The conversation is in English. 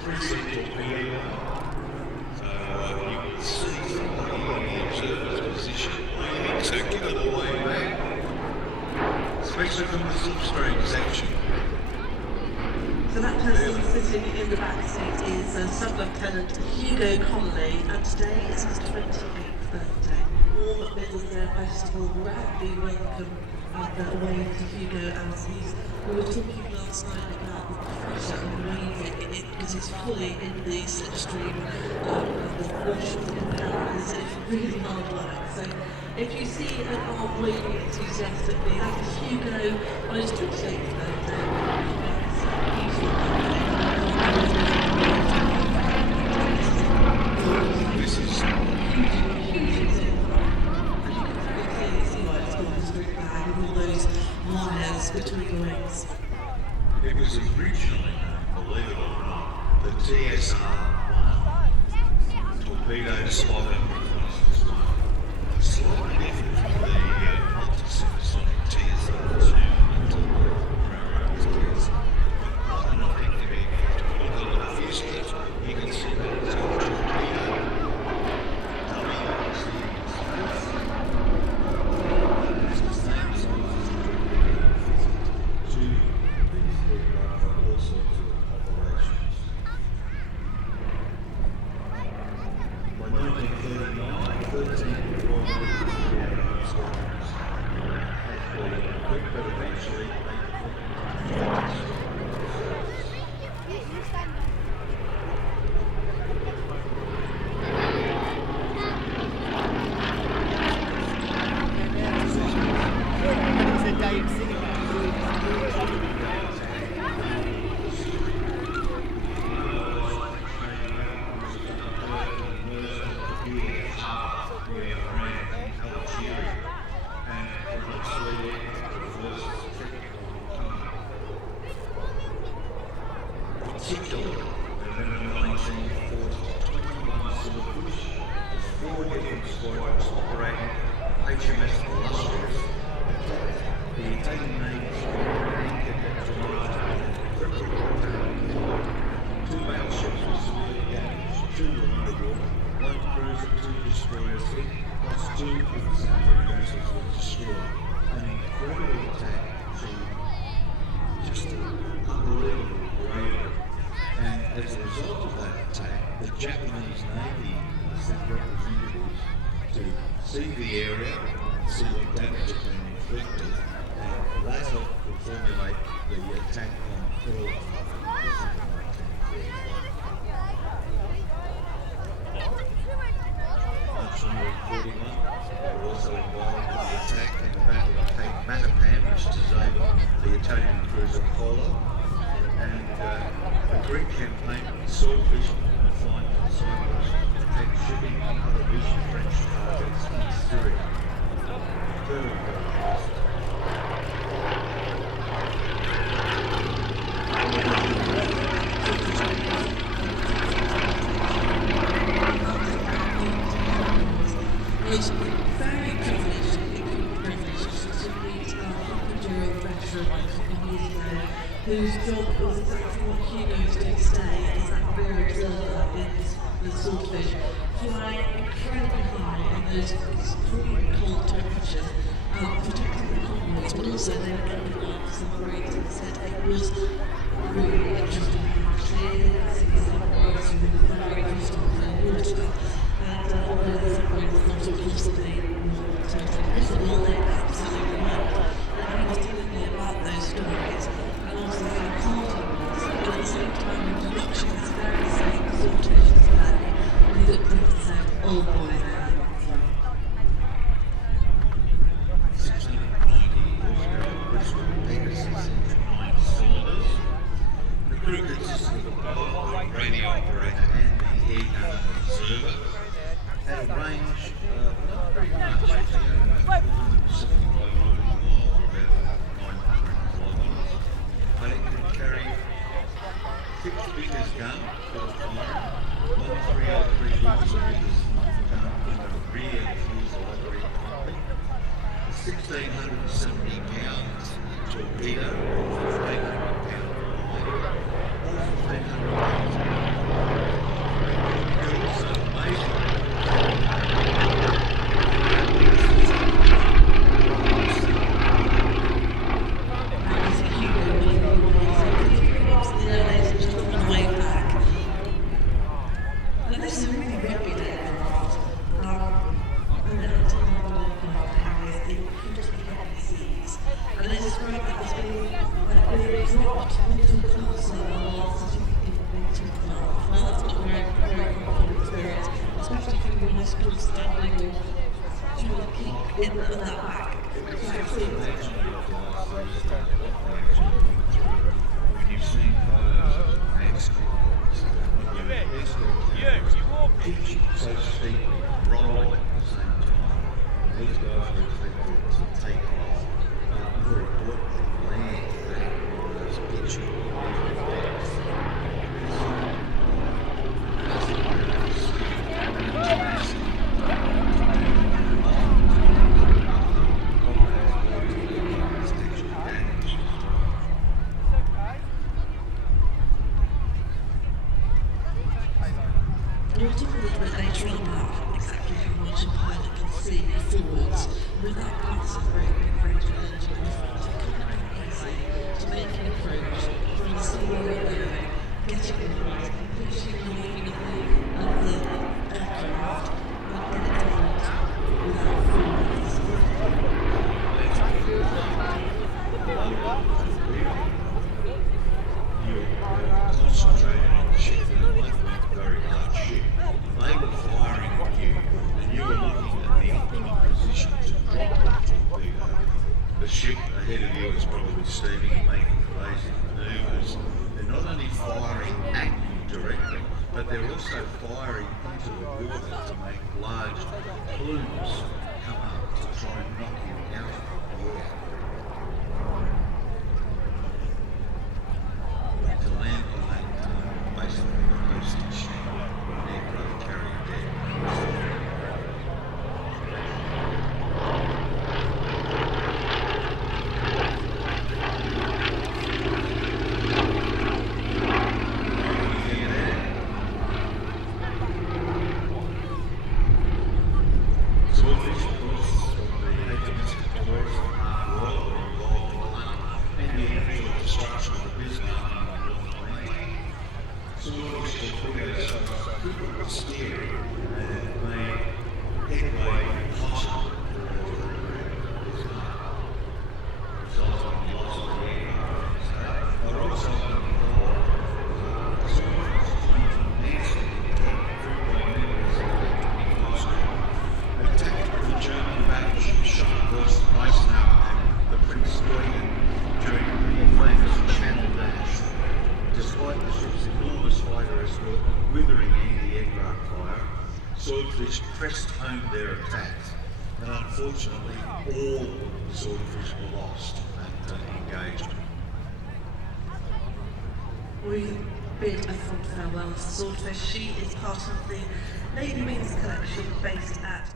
3-seat torpedo. So you can see from the observer's position, aiming circular the way back, especially from the slipstream section. So that person sitting in the back seat is Sub-Lieutenant Hugo Connolly, and today is his 28th birthday. Warm Midlands Air Festival roundly welcome away to Hugo as we were talking last night about the pressure of waving because it's fully in the slipstream and the wash of the propeller is really hard work. So if you see an arm waving enthusiastically, that is Hugo on his 28th birthday. This is huge, and you can very clearly see why it's called the Stringbag with all those wires between the wings. it was originally, believe it or not, the TSR-1 torpedo spotter. Slightly different from the multi-supersonic TSR-2 and TSR. But not effective aircraft. If you look at the fuselage, you can see that it's a torpedo. Particularly in 1940, 21 Swordfish, with 4 different squadrons operating HMS Illustrious. The Italian Navy squadron anchored at Taranto and crippled Taranto. 2 battleships were severely damaged, 2 were underwater, 1 cruiser, 2 destroyers hit, plus 2 of the submarine vessels were destroyed. An incredible attack achieved just unbelievable bravery. And as a result of that attack, the Japanese Navy sent representatives to see the area, see what damage had been inflicted, and that helped to formulate the attack on Pearl Harbor in 1941. They were also involved in the attack in the Battle of Cape Matapan, which disabled the Italian cruiser Polo. And the Greek campaign, Swordfish, and flying to Cyprus, attacked shipping and other Russian French targets in Syria. Very, very close. Was very privileged, to meet a Enduro veteran a couple of years ago, whose job was exactly what Hugo is doing today as that rear observer in the Swordfish, flying incredibly high in those extremely cold temperatures, protecting the convoys, but also they were ending up submarines. And said it was really interesting how clearly the submarines were very crystal clear water. And although the submarines not of course have been totally visible, they absolutely weren't. And he was telling me about those stories and also how cold he was. But at the same time, he was watching this very same Swordfish display, and he looked at it and said, "Oh boy, they're having fun." 690 horsepower Bristol Pegasus engine, 9 cylinders. The crew consisted of a pilot, radio operator, and the air gun observer. At a range not very much, actually, about 475 miles, or about 900 kilometres. But it could carry 6 Vickers gun for the fire, 1 303 Vickers gun in the rear fuselage cockpit, a 1,670 pounds torpedo, 1,500 pound line, or 1,500 pounds in that back. When you've seen photos of escorts, pitching so steeply, rolling at the same time, these guys are expected to take off, but more importantly, land that was pitching. We'll talk a little bit later on about exactly how much a pilot can see forwards without massive brake and range of energy in front. It's kind of easy to make an approach from the smaller area, getting forwards, pushing the wing of the aircraft, and get it forward without forwards. Concentrated on the ship, and it wasn't a very large ship. They were firing at you, and you were looking at the optimum position to drop the torpedo. The ship ahead of you is probably steaming and making crazy manoeuvres. They're not only firing at you directly, but they're also firing into the water to make large plumes come up to try and knock you out of the water. To land on that basically the hostage ship, an aircraft carrier dead. Swordfish, of course, from the domestic tours of Royal were involved in the hunt and the eventual destruction of the Bismarck and the North Atlantic. Swordfish torpedoes could steer and made headway impossible for the Bismarck, resulting in loss of the aircraft. They were also involved Swordfish claimed massive cripple members of the costume. Attacked the German battleship Sharples, Eisenhower and the Prince Eugen during the famous Channel Dash. Despite the ship's enormous fighter escort and withering anti-aircraft fire, Swordfish pressed home their attacks, and unfortunately all the Swordfish were lost at engagement. We bid a fond farewell to Swordfish. She is part of the Navy Wings collection based at